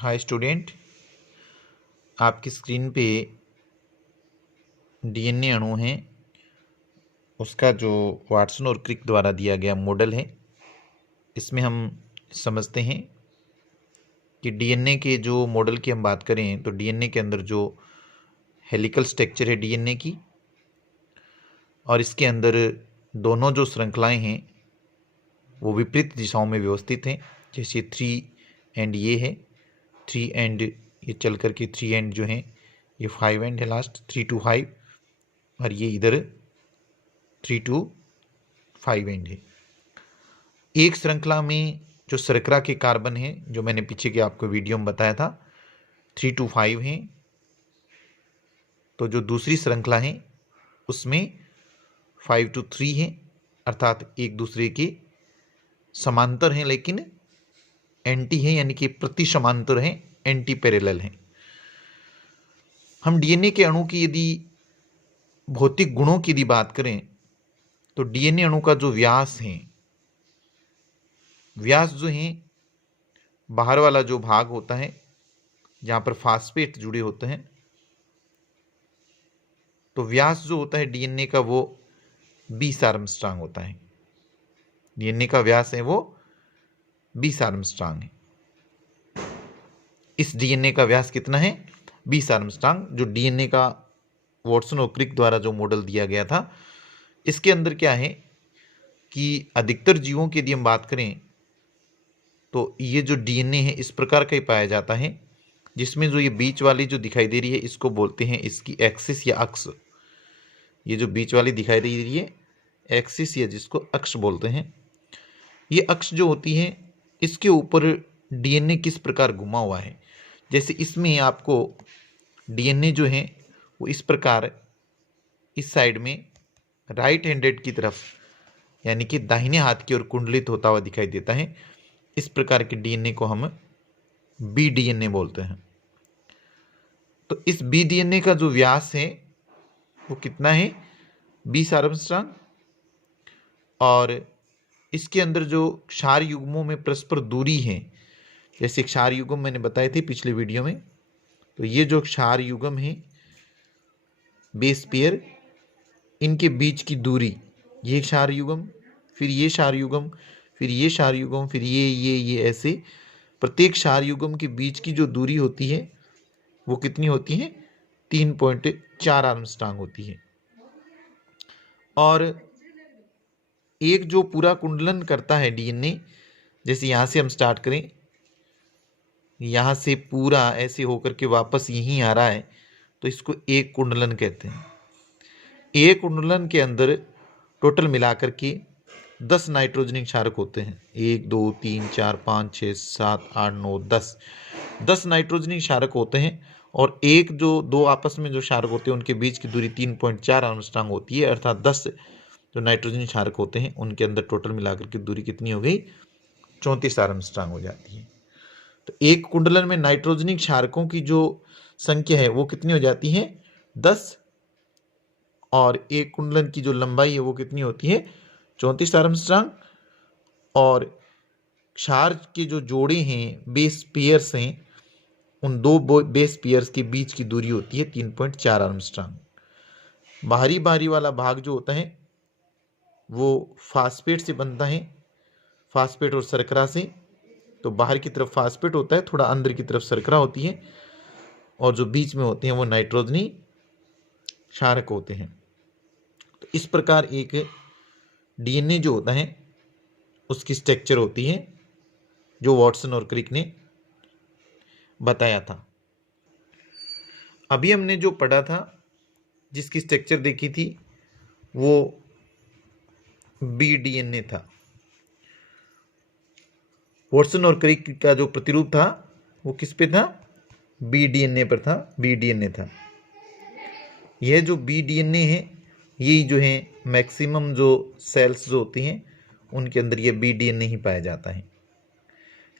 Hi student, आपकी screen पे DNA अणु हैं, उसका जो वाटसन और क्रिक द्वारा दिया गया मॉडल है। इसमें हम समझते हैं कि डीएनए के जो मॉडल की हम बात करें तो डीएनए के अंदर जो हेलिकल स्ट्रक्चर है डीएनए की, और इसके अंदर दोनों जो श्रृंखलाएं हैं वो विपरीत दिशाओं में व्यवस्थित हैं। जैसे 3 एंड ये है, 3 एंड ये चल करके 3 एंड जो हैं ये 5 एंड है, लास्ट 3 to 5, और ये इधर 3 to 5 एंड है। एक श्रृंखला में जो शर्करा के कार्बन हैं, जो मैंने पीछे के आपको वीडियो में बताया था, 3 to 5 हैं। तो जो दूसरी श्रृंखला है उसमें 5 to 3 हैं, अर्थात एक दूसरे के समांतर हैं लेकिन एंटी हैं, यानी कि प्रति समांतर हैं, एंटी पैरेलल हैं। हम डीएनए के अणु की यदि भौतिक गुणों की यदि बात करें तो डीएनए अणु का जो व्यास है, व्यास जो है बाहर वाला जो भाग होता है जहां पर फास्फेट जुड़े होते हैं, तो व्यास जो होता है डीएनए का वो 20 आर्मस्ट्रांग होता है। डीएनए का व्यास है वो 20 आर्मस्ट्रांग है। इस डीएनए का व्यास कितना है? 20 आर्मस्ट्रांग। जो डीएनए का वाटसन और क्रिक द्वारा जो मॉडल दिया गया था, इसके अंदर क्या है कि अधिकतर जीवों की यदि हम बात करें तो ये जो डीएनए है इस प्रकार का ही पाया जाता है, जिसमें जो ये बीच वाली जो दिखाई दे रही है इसको बोलते हैं इसकी एक्सिस या अक्ष। ये जो बीच वाली दिखाई दे रही है एक्सिस, या जिसको अक्ष बोलते हैं, ये अक्ष जो होती है इसके ऊपर डीएनए किस प्रकार घुमा हुआ है। जैसे इसमें आपको डीएनए जो है वो इस प्रकार इस साइड में राइट हैंडेड की तरफ, यानी कि दाहिने हाथ की ओर कुंडलित होता हुआ दिखाई देता है। इस प्रकार के डीएनए को हम बी डीएनए बोलते हैं। तो इस बी डीएनए का जो व्यास है वो कितना है? 20 आर्मस्ट्रांग। और इसके अंदर जो क्षार युग्मों में परस्पर दूरी है, जैसे क्षार युग्म मैंने बताए थे पिछले वीडियो में, तो ये जो क्षार युग्म है बेस पेयर, इनके बीच की दूरी, ये क्षार युग्म, फिर ये क्षार युग्म, फिर ये क्षार युग्म, फिर ये ऐसे प्रत्येक क्षार युग्म के बीच की जो दूरी होती है वो कितनी होती है? 3.4 आर्मस्ट्रांग होती है। और एक जो पूरा कुंडलन करता है डीएनए, जैसे यहाँ से हम स्टार्ट करें, यहाँ से पूरा ऐसे होकर के वापस यहीं आ रहा है, तो इसको एक कुंडलन कहते हैं। एक कुंडलन के अंदर टोटल मिलाकर के 10 नाइट्रोजनी क्षारक होते हैं। 1 2 3 4 5 6 7 8 9 10 नाइट्रोजनी क्षारक होते हैं। और एक जो दो आपस में जो क्षारक होते हैं उनके बीच की दूरी 3.4 आर्मस्ट्रांग होती है, अर्थात 10 जो नाइट्रोजनी क्षारक होते हैं उनके अंदर टोटल मिलाकर के दूरी कितनी हो गई? 34 आर्मस्ट्रांग हो जाती है। तो एक कुंडलन में नाइट्रोजनी क्षारकों की जो संख्या है वो कितनी हो जाती है? 10। और एक कुंडलन की जो लंबाई है वो कितनी होती है? 34 आर्मस्ट्रांग। और क्षार के जो जोड़े हैं, बेस पेयर्स हैं, उन दो बेस पेयर्स के बीच की दूरी होती है 3.4 आर्मस्ट्रांग। बाहरी बाहरी वाला भाग जो होता है वो फास्फेट से बनता है, फास्फेट और शर्करा से। तो बाहर की तरफ फास्फेट होता है, थोड़ा अंदर की तरफ शर्करा होती है, और जो बीच में होते हैं वो नाइट्रोजनी क्षारक होते हैं। तो इस प्रकार एक डीएनए जो होता है उसकी स्ट्रक्चर होती है जो वाटसन और क्रिक ने बताया था। अभी हमने जो पढ़ा था, जिसकी स्ट्रक्चर देखी थी, वो बी डीएनए था। वाटसन और क्रिक का जो प्रतिरूप था वो किस पे था? बी डीएनए पर था, बी डीएनए था। यह जो बी डीएनए है, ये जो है मैक्सिमम जो सेल्स जो होती हैं उनके अंदर ये बी डीएनए ही पाया जाता है।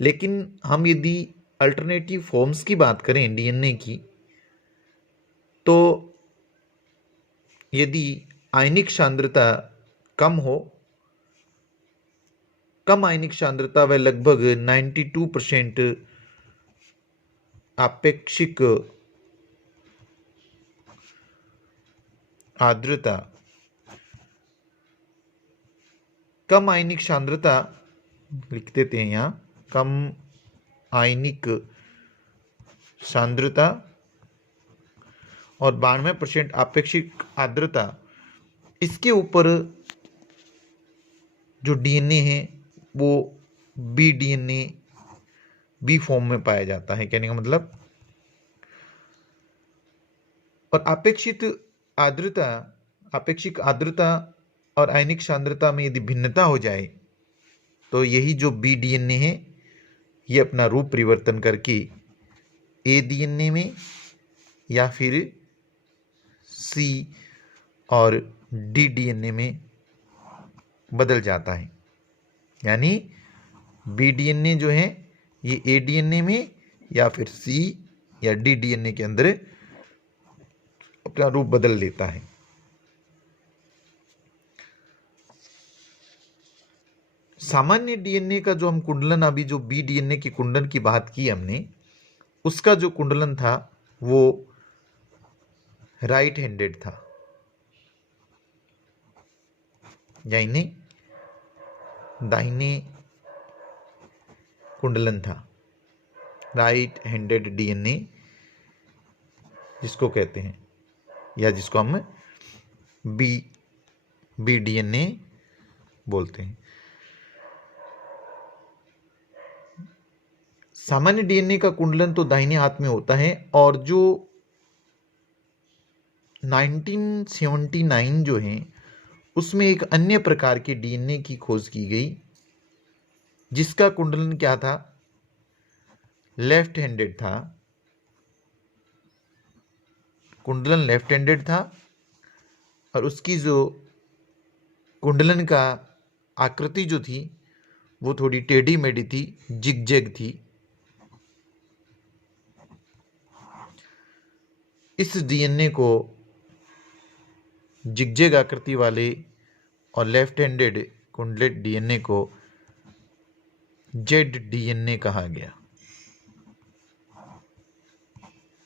लेकिन हम यदि अल्टरनेटिव फॉर्म्स की बात करें डीएनए की, तो यदि आयनिक सांद्रता कम हो, कम आयनिक सांद्रता व लगभग 92% आपेक्षिक आर्द्रता, कम आयनिक सांद्रता लिख देते हैं यहाँ, कम आयनिक सांद्रता और 92% आपेक्षिक आर्द्रता, इसके ऊपर जो डीएनए है वो बी डीएनए बी फॉर्म में पाया जाता है, कहने का मतलब। और आपेक्षिक आर्द्रता और आयनिक सांद्रता में यदि भिन्नता हो जाए तो यही जो बी डीएनए है ये अपना रूप परिवर्तन करके ए डीएनए में या फिर सी और डी डीएनए में बदल जाता है। यानी बी डीएनए जो है ये ए डीएनए में या फिर सी या डी डीएनए के अंदर अपना रूप बदल लेता है। सामान्य डीएनए का जो हम कुंडलन, अभी जो बी डीएनए की कुंडलन की बात की हमने, उसका जो कुंडलन था वो राइट हैंडेड था, यानी दाहिने कुंडलन था। राइट हैंडेड डीएनए जिसको कहते हैं, या जिसको हम बी डीएनए बोलते हैं। सामान्य डीएनए का कुंडलन तो दाहिने हाथ में होता है, और जो 1979 जो है उसमें एक अन्य प्रकार के डीएनए की खोज की गई जिसका कुंडलन क्या था, लेफ्ट हैंडेड था। कुंडलन लेफ्ट हैंडेड था और उसकी जो कुंडलन का आकृति जो थी वो थोड़ी टेढ़ी मेढ़ी थी, जिगजैग थी। इस डीएनए को जिगजैग आकृति वाले और लेफ्ट हैंडेड कुंडलित डीएनए को जेड डीएनए कहा गया।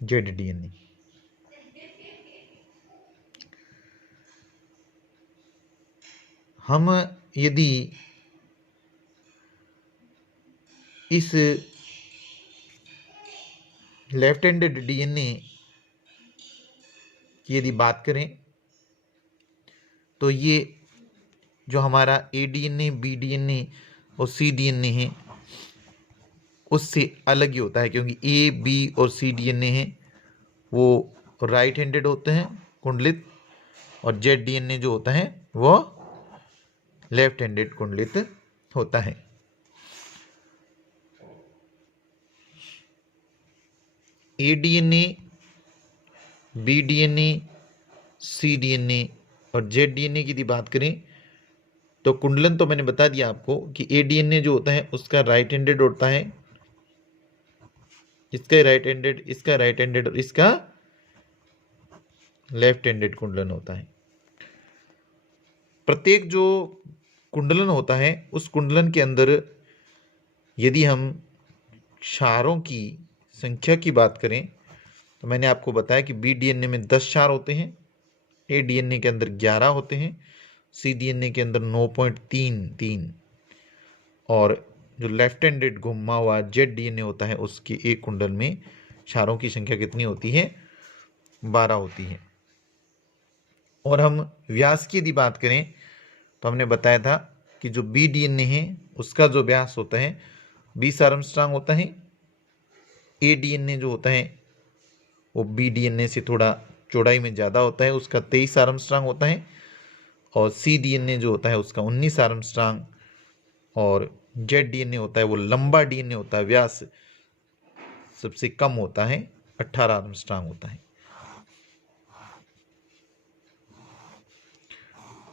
Z DNA. हम यदि इस लेफ्ट हैंडेड डीएनए की यदि बात करें तो ये जो हमारा ए डीएनए, बी डीएनए और सी डीएनए है उससे अलग ही होता है, क्योंकि ए, बी और सी डीएनए है वो राइट हैंडेड होते हैं कुंडलित, और जेड डीएनए जो होता है वो लेफ्ट हैंडेड कुंडलित होता है। ए डीएनए, बी डीएनए, सी डीएनए और जेड डीएनए की यदि बात करें तो कुंडलन तो मैंने बता दिया आपको कि ए डीएनए जो होता है उसका राइट हैंडेड होता है, इसका राइट हैंडेड, इसका राइट हैंडेड और इसका लेफ्ट हैंडेड कुंडलन होता है। प्रत्येक जो कुंडलन होता है उस कुंडलन के अंदर यदि हम क्षारों की संख्या की बात करें तो मैंने आपको बताया कि बी डीएनए में 10 क्षार होते हैं, ए डीएनए के अंदर 11 होते हैं, सी डीएनए के अंदर 9.33 और जो लेफ्ट हैंडेड घुमा हुआ जेड डीएनए होता है उसके एक कुंडल में क्षारों की संख्या कितनी होती है, 12 होती है। और हम व्यास की यदि बात करें तो हमने बताया था कि जो बी डीएनए है उसका जो व्यास होता है 20 आर्मस्ट्रांग होता है। ए डीएनए जो होता है वो बी डीएनए से थोड़ा चौड़ाई में ज़्यादा होता है, उसका 23 आर्मस्ट्रांग होता है। और सी डीएनए जो होता है उसका 19 आर्मस्ट्रांग, और जेड डीएनए होता है वो लंबा डीएनए होता है, व्यास सबसे कम होता है, 18 आर्मस्ट्रांग होता है।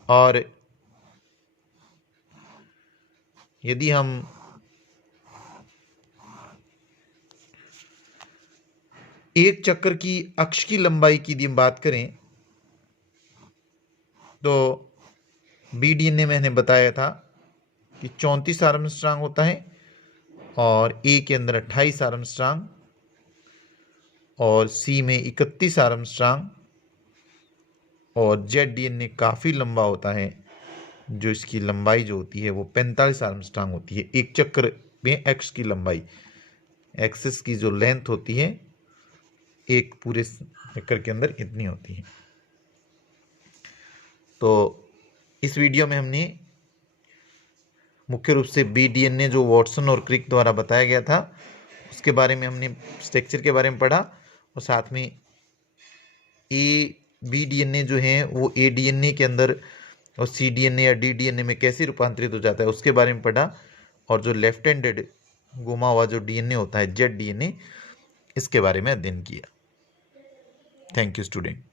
और यदि हम एक चक्र की अक्ष की लंबाई की यदि हम बात करें तो बी डीएनए में मैंने बताया था कि 34 आर्मस्ट्रांग होता है और ए के अंदर 28 आर्मस्ट्रांग, और सी में 31 आर्मस्ट्रांग, और जेड डीएनए काफ़ी लंबा होता है, जो इसकी लंबाई जो होती है वो 45 आर्मस्ट्रांग होती है। एक चक्र में एक्स की लंबाई, एक्सिस की जो लेंथ होती है एक पूरे चक्कर के अंदर इतनी होती है। तो इस वीडियो में हमने मुख्य रूप से बी डीएनए जो वॉटसन और क्रिक द्वारा बताया गया था उसके बारे में हमने स्ट्रक्चर के बारे में पढ़ा, और साथ में ए बी डीएनए जो है वो ए डीएनए के अंदर और सी डीएनए या डी डीएनए में कैसे रूपांतरित हो जाता है उसके बारे में पढ़ा, और जो लेफ्ट हैंडेड घुमा हुआ जो डीएनए होता है जेड डीएनए, इसके बारे में अध्ययन किया। Thank you student.